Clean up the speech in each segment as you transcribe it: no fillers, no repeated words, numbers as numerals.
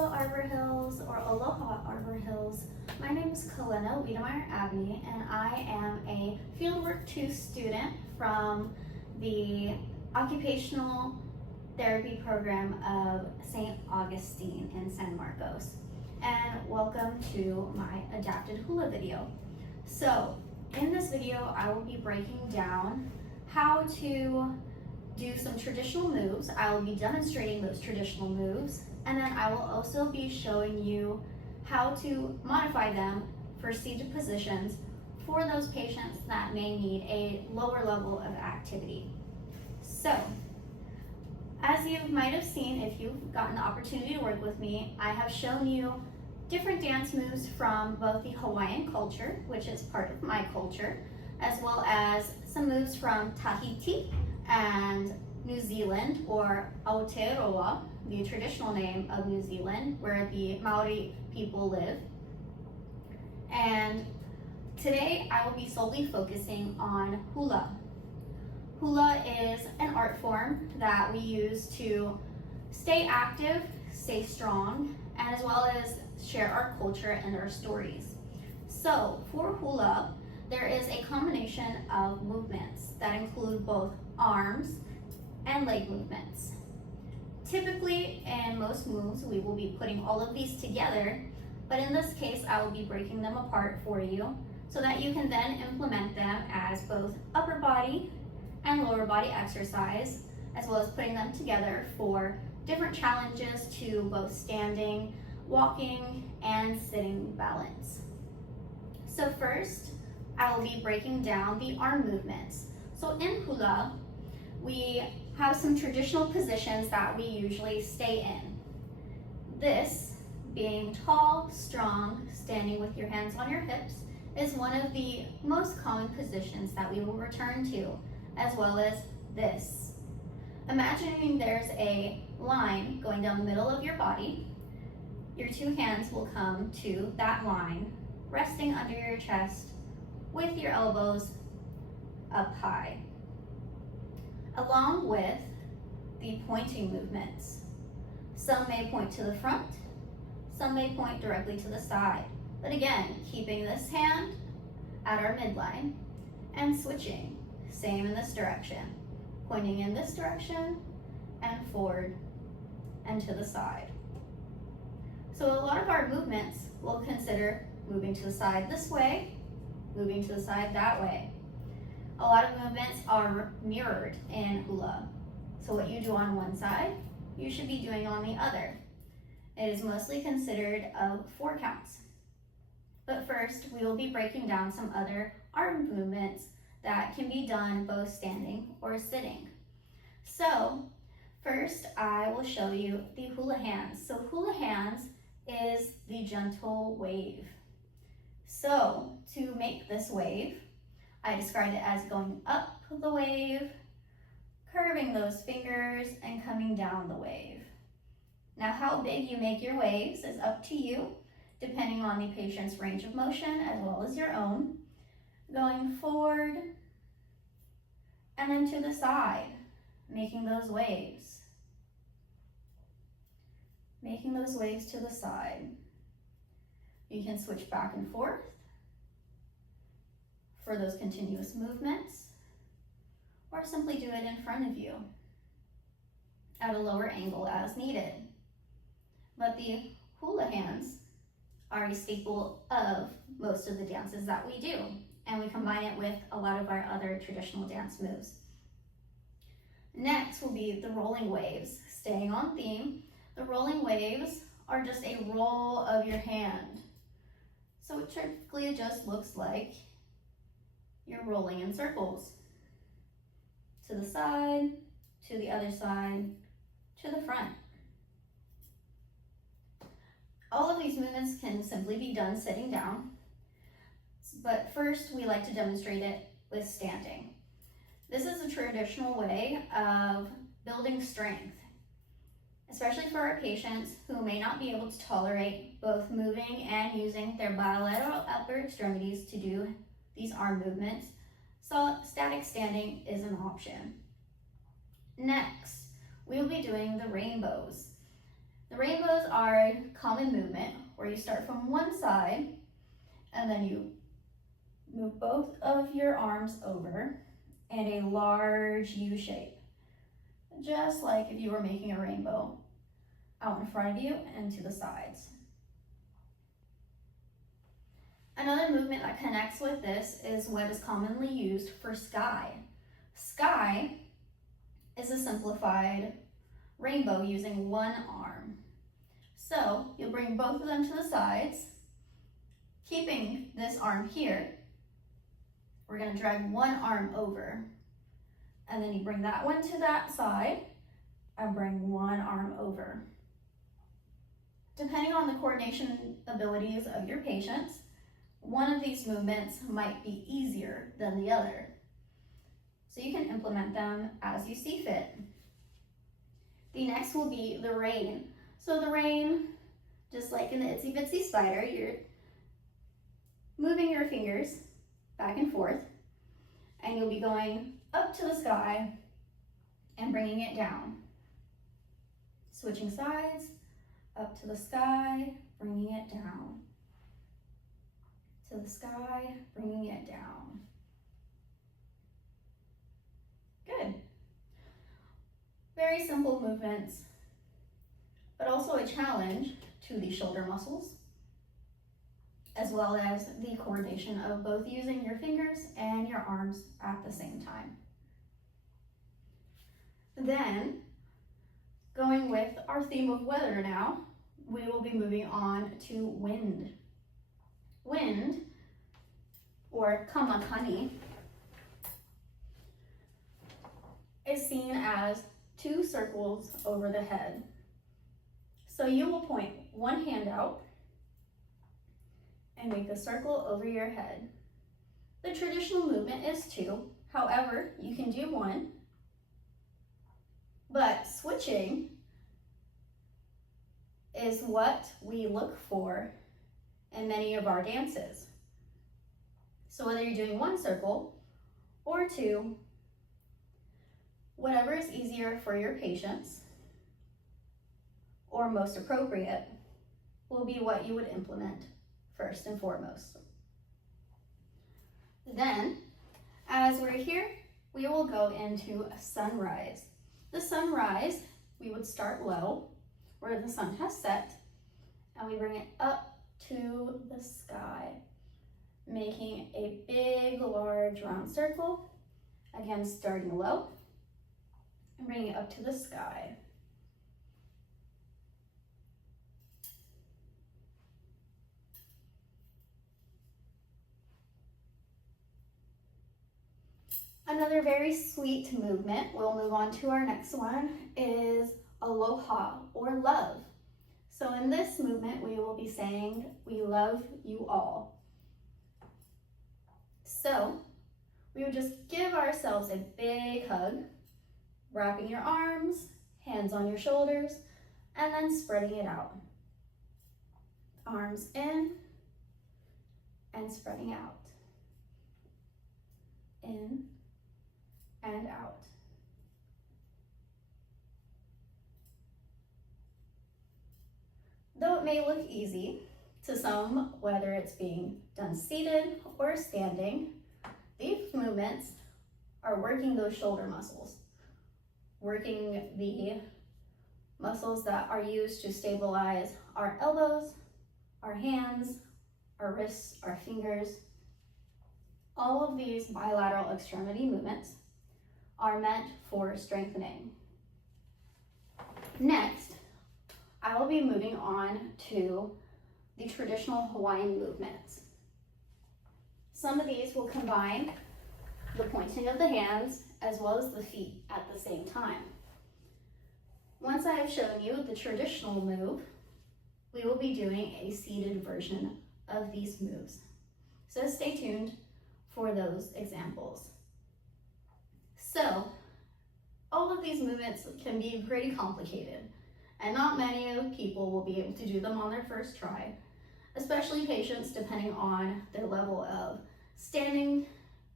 Hula Arbor Hills or Aloha Arbor Hills. My name is Kalena Wiedemeyer-Abney and I am a Fieldwork 2 student from the Occupational Therapy Program of St. Augustine in San Marcos. And welcome to my adapted hula video. So in this video, I will be breaking down how to do some traditional moves. I will be demonstrating those traditional moves, and then I will also be showing you how to modify them for seated positions for those patients that may need a lower level of activity. So, as you might have seen if you've gotten the opportunity to work with me, I have shown you different dance moves from both the Hawaiian culture, which is part of my culture, as well as some moves from Tahiti and New Zealand, or Aotearoa, the traditional name of New Zealand, where the Maori people live. And today I will be solely focusing on hula. Hula is an art form that we use to stay active, stay strong, and as well as share our culture and our stories. So for hula, there is a combination of movements that include both arms and leg movements. Typically, in most moves, we will be putting all of these together, but in this case, I will be breaking them apart for you so that you can then implement them as both upper body and lower body exercise, as well as putting them together for different challenges to both standing, walking, and sitting balance. So first, I will be breaking down the arm movements. So in hula, we have some traditional positions that we usually stay in. This, being tall, strong, standing with your hands on your hips, is one of the most common positions that we will return to, as well as this. Imagining there's a line going down the middle of your body, your two hands will come to that line, resting under your chest with your elbows up high, along with the pointing movements. Some may point to the front, some may point directly to the side. But again, keeping this hand at our midline and switching, same in this direction, pointing in this direction and forward and to the side. So a lot of our movements will consider moving to the side this way, moving to the side that way. A lot of movements are mirrored in hula. So what you do on one side, you should be doing on the other. It is mostly considered of 4 counts. But first, we will be breaking down some other arm movements that can be done both standing or sitting. So first, I will show you the hula hands. So hula hands is the gentle wave. So to make this wave, I described it as going up the wave, curving those fingers, and coming down the wave. Now, how big you make your waves is up to you, depending on the patient's range of motion as well as your own. Going forward and then to the side, making those waves. Making those waves to the side. You can switch back and forth for those continuous movements, or simply do it in front of you at a lower angle as needed. But the hula hands are a staple of most of the dances that we do, and we combine it with a lot of our other traditional dance moves. Next will be the rolling waves. Staying on theme, the rolling waves are just a roll of your hand. So it typically just looks like you're rolling in circles. To the side, to the other side, to the front. All of these movements can simply be done sitting down, but first we like to demonstrate it with standing. This is a traditional way of building strength, especially for our patients who may not be able to tolerate both moving and using their bilateral upper extremities to do these arm movements. So static standing is an option. Next, we will be doing the rainbows. The rainbows are a common movement where you start from one side and then you move both of your arms over in a large U shape, just like if you were making a rainbow out in front of you and to the sides. Another movement that connects with this is what is commonly used for sky. Sky is a simplified rainbow using one arm. So you'll bring both of them to the sides, keeping this arm here. We're going to drag one arm over, and then you bring that one to that side and bring one arm over. Depending on the coordination abilities of your patients, one of these movements might be easier than the other. So you can implement them as you see fit. The next will be the rain. So the rain, just like in the Itsy Bitsy Spider, you're moving your fingers back and forth, and you'll be going up to the sky and bringing it down. Switching sides, up to the sky, bringing it down. To the sky, bringing it down. Good. Very simple movements, but also a challenge to the shoulder muscles, as well as the coordination of both using your fingers and your arms at the same time. Then, going with our theme of weather now, we will be moving on to wind. Wind, or kamakani, is seen as two circles over the head. So you will point one hand out and make a circle over your head. The traditional movement is two. However, you can do one, but switching is what we look for in many of our dances. So whether you're doing one circle or two, whatever is easier for your patients or most appropriate will be what you would implement first and foremost. Then, as we're here, we will go into a sunrise. The sunrise, we would start low, where the sun has set, and we bring it up to the sky, making a big, large, round circle. Again, starting low and bringing it up to the sky. Another very sweet movement, we'll move on to our next one, is Aloha, or love. So in this movement, we will be saying, "We love you all." So we would just give ourselves a big hug, wrapping your arms, hands on your shoulders, and then spreading it out. Arms in and spreading out. In and out. Though it may look easy to some, whether it's being done seated or standing, these movements are working those shoulder muscles, working the muscles that are used to stabilize our elbows, our hands, our wrists, our fingers. All of these bilateral extremity movements are meant for strengthening. Next, I will be moving on to the traditional Hawaiian movements. Some of these will combine the pointing of the hands as well as the feet at the same time. Once I have shown you the traditional move, we will be doing a seated version of these moves. So stay tuned for those examples. So, all of these movements can be pretty complicated, and not many people will be able to do them on their first try, especially patients depending on their level of standing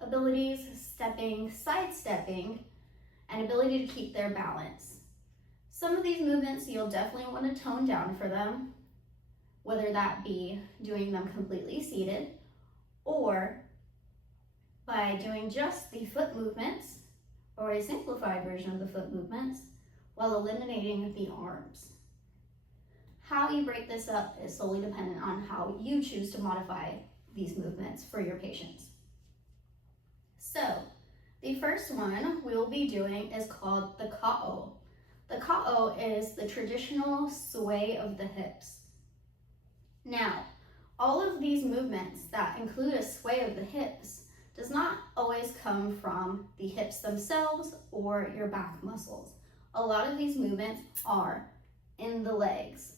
abilities, stepping, sidestepping, and ability to keep their balance. Some of these movements you'll definitely want to tone down for them, whether that be doing them completely seated or by doing just the foot movements or a simplified version of the foot movements while eliminating the arms. How you break this up is solely dependent on how you choose to modify these movements for your patients. So, the first one we will be doing is called the ka'o. The ka'o is the traditional sway of the hips. Now, all of these movements that include a sway of the hips does not always come from the hips themselves or your back muscles. A lot of these movements are in the legs.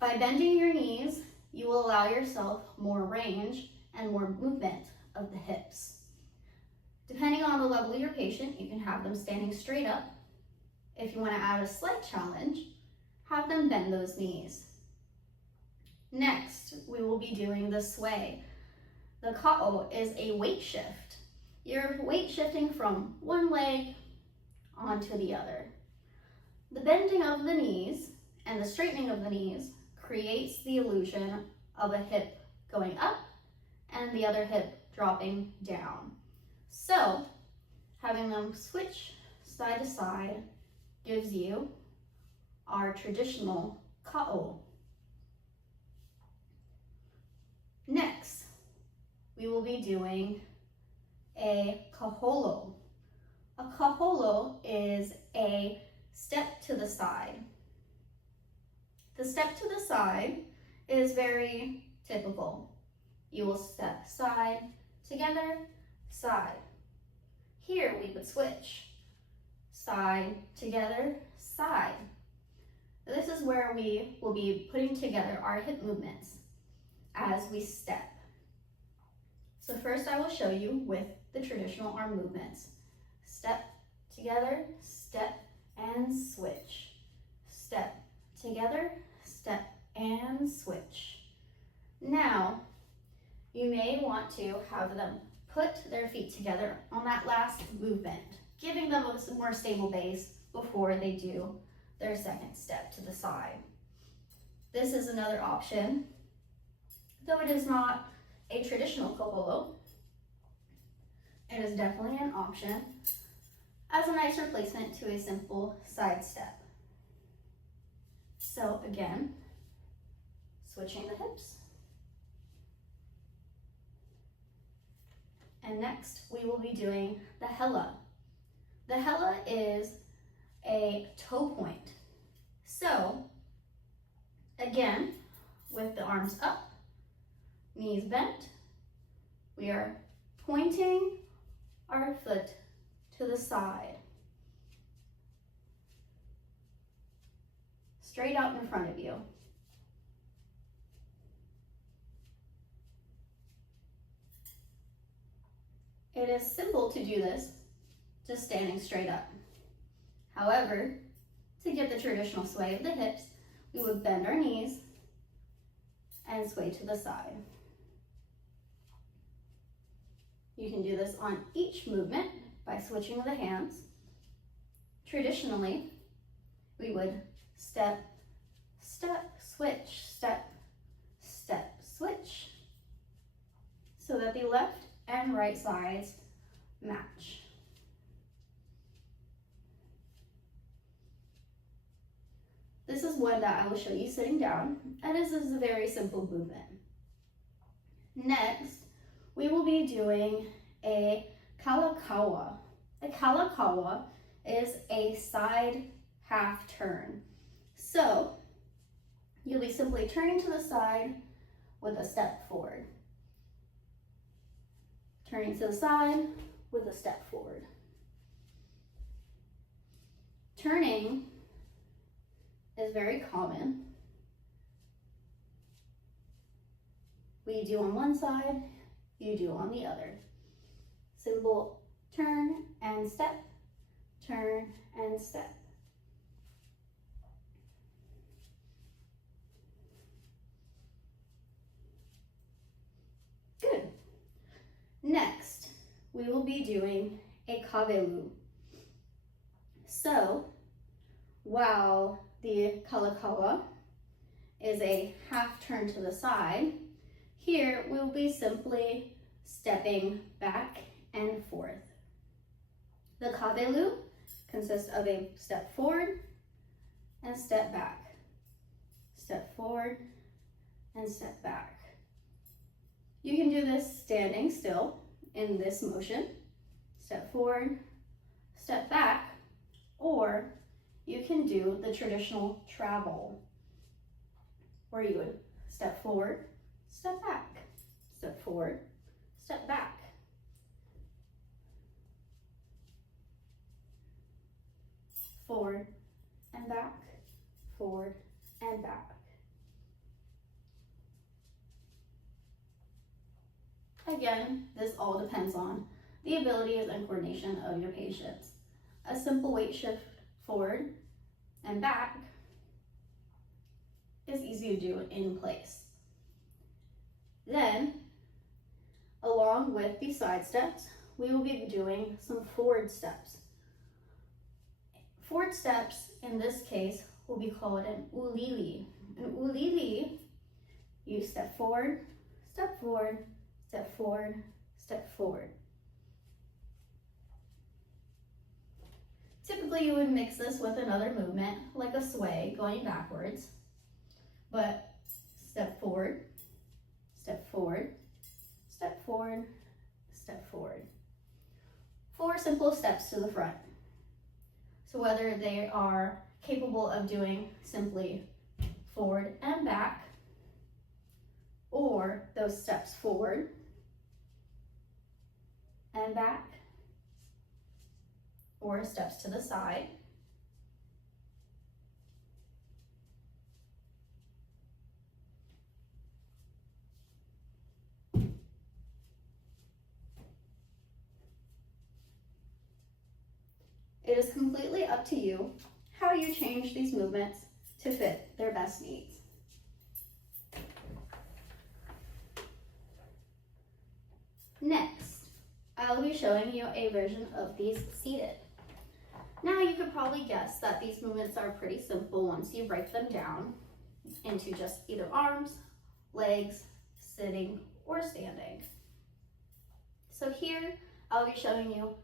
By bending your knees, you will allow yourself more range and more movement of the hips. Depending on the level of your patient, you can have them standing straight up. If you want to add a slight challenge, have them bend those knees. Next, we will be doing the sway. The ka'o is a weight shift. You're weight shifting from one leg onto the other. The bending of the knees and the straightening of the knees creates the illusion of a hip going up and the other hip dropping down. So, having them switch side to side gives you our traditional ka'o. Next, we will be doing a kaholo. A kaholo is a step to the side. The step to the side is very typical. You will step side, together, side. Here we would switch. Side, together, side. This is where we will be putting together our hip movements as we step. So first I will show you with the traditional arm movements. Step, together, step, and switch. Step, together, step, and switch. Now, you may want to have them put their feet together on that last movement, giving them a more stable base before they do their second step to the side. This is another option, though it is not a traditional kaholo. It is definitely an option as a nice replacement to a simple side step. So again, switching the hips. And next, we will be doing the Hula. The Hula is a toe point. So, again, with the arms up, knees bent, we are pointing our foot to the side, straight out in front of you. It is simple to do this, just standing straight up. However, to get the traditional sway of the hips, we would bend our knees and sway to the side. You can do this on each movement by switching the hands. Traditionally, we would step, step, switch, step, step, switch, so that the left and right sides match. This is one that I will show you sitting down, and this is a very simple movement. Next, we will be doing a kalakaua. A kalakaua is a side half turn. So, you'll be simply turning to the side with a step forward. Turning to the side with a step forward. Turning is very common. We do on one side, you do on the other. Simple turn and step, turn and step. Good. Next, we will be doing a kavelu. So, while the kalakaua is a half turn to the side, here we'll be simply stepping back and forth. The kawelu consists of a step forward and step back, step forward and step back. You can do this standing still in this motion, step forward, step back, or you can do the traditional travel, where you would step forward, step back, step forward, step back. Forward and back, forward and back. Again, this all depends on the abilities and coordination of your patients. A simple weight shift forward and back is easy to do in place. Then, along with the side steps, we will be doing some forward steps. Forward steps, in this case, will be called an ulili. An ulili, you step forward, step forward, step forward, step forward. Typically, you would mix this with another movement, like a sway, going backwards. But step forward, step forward, step forward, step forward. 4 simple steps to the front. So whether they are capable of doing simply forward and back, or those steps forward and back, or steps to the side, it is completely up to you how you change these movements to fit their best needs. Next, I'll be showing you a version of these seated. Now you could probably guess that these movements are pretty simple once you break them down into just either arms, legs, sitting, or standing. So here, I'll be showing you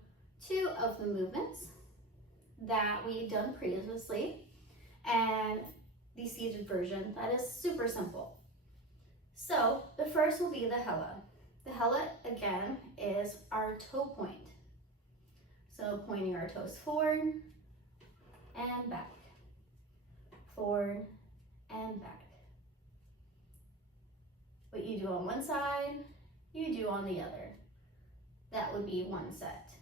2 of the movements that we've done previously, and the seated version that is super simple. So the first will be the Hula. The Hula, again, is our toe point. So pointing our toes forward and back, forward and back. What you do on one side, you do on the other. That would be one set.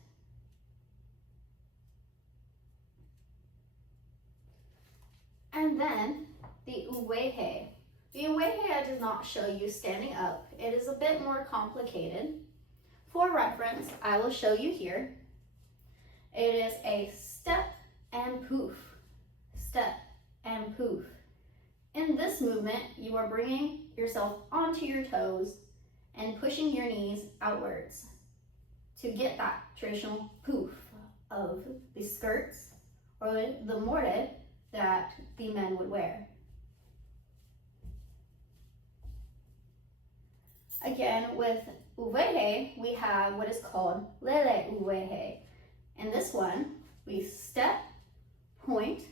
And then the uwehe. The uwehe does not show you standing up. It is a bit more complicated. For reference, I will show you here. It is a step and poof, step and poof. In this movement, you are bringing yourself onto your toes and pushing your knees outwards to get that traditional poof of the skirts or the more that the men would wear. Again, with uwehe, we have what is called lele uwehe. In this one, we step, point,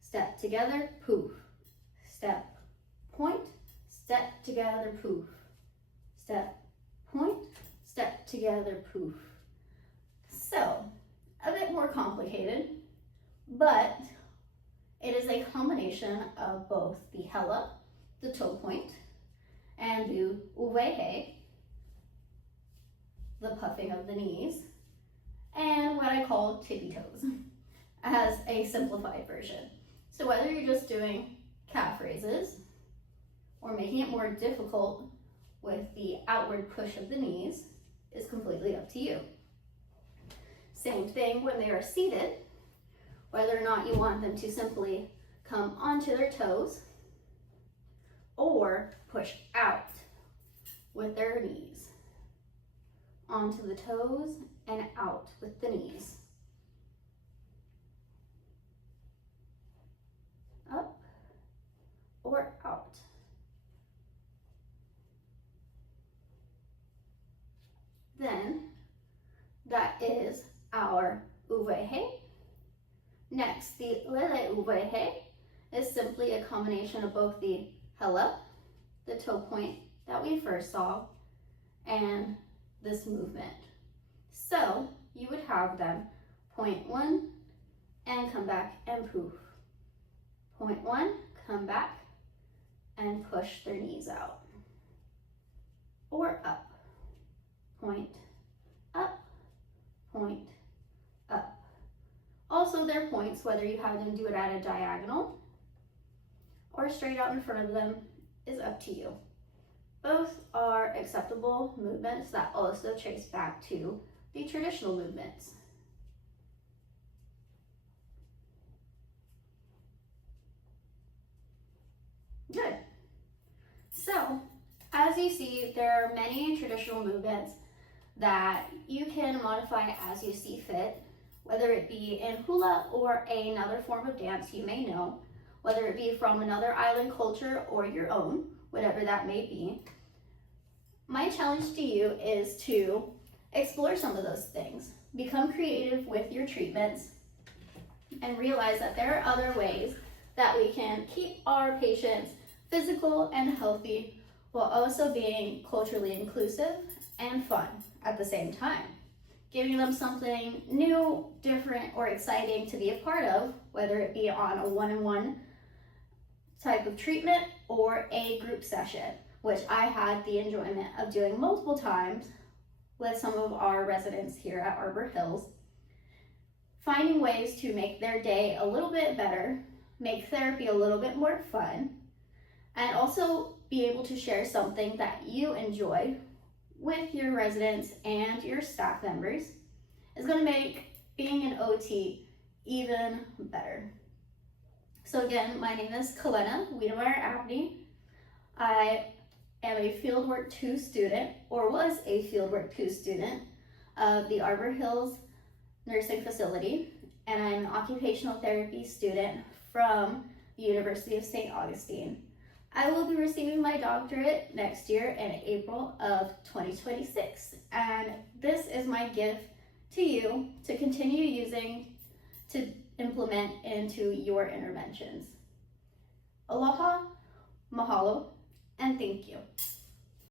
step together, poof. Step, point, step together, poof. Step, point, step together, poof. So, a bit more complicated, but it is a combination of both the hela, the toe point, and the uwehe, the puffing of the knees, and what I call tippy toes as a simplified version. So whether you're just doing calf raises or making it more difficult with the outward push of the knees is completely up to you. Same thing when they are seated, whether or not you want them to simply come onto their toes or push out with their knees, onto the toes and out with the knees. that is our uwehe. Next, the lele uwehe is simply a combination of both the hela, the toe point that we first saw, and this movement. So you would have them point one and come back and poof. Point one, come back and push their knees out. Or up. Point, up, point, up. Also, their points, whether you have them do it at a diagonal or straight out in front of them, is up to you. Both are acceptable movements that also trace back to the traditional movements. Good. So, as you see, there are many traditional movements that you can modify as you see fit, whether it be in hula or another form of dance you may know, whether it be from another island culture or your own, whatever that may be. My challenge to you is to explore some of those things, become creative with your treatments, and realize that there are other ways that we can keep our patients physical and healthy while also being culturally inclusive and fun at the same time, giving them something new, different, or exciting to be a part of, whether it be on a one-on-one type of treatment or a group session, which I had the enjoyment of doing multiple times with some of our residents here at Arbor Hills, finding ways to make their day a little bit better, make therapy a little bit more fun, and also be able to share something that you enjoy with your residents and your staff members is going to make being an OT even better. So again, my name is Kalena Wiedemeyer Abney. I am a Fieldwork 2 student, or was a Fieldwork 2 student of the Arbor Hills Nursing Facility, and I'm an occupational therapy student from the University of St. Augustine. I will be receiving my doctorate next year in April of 2026, and this is my gift to you to continue using to implement into your interventions. Aloha, mahalo, and thank you.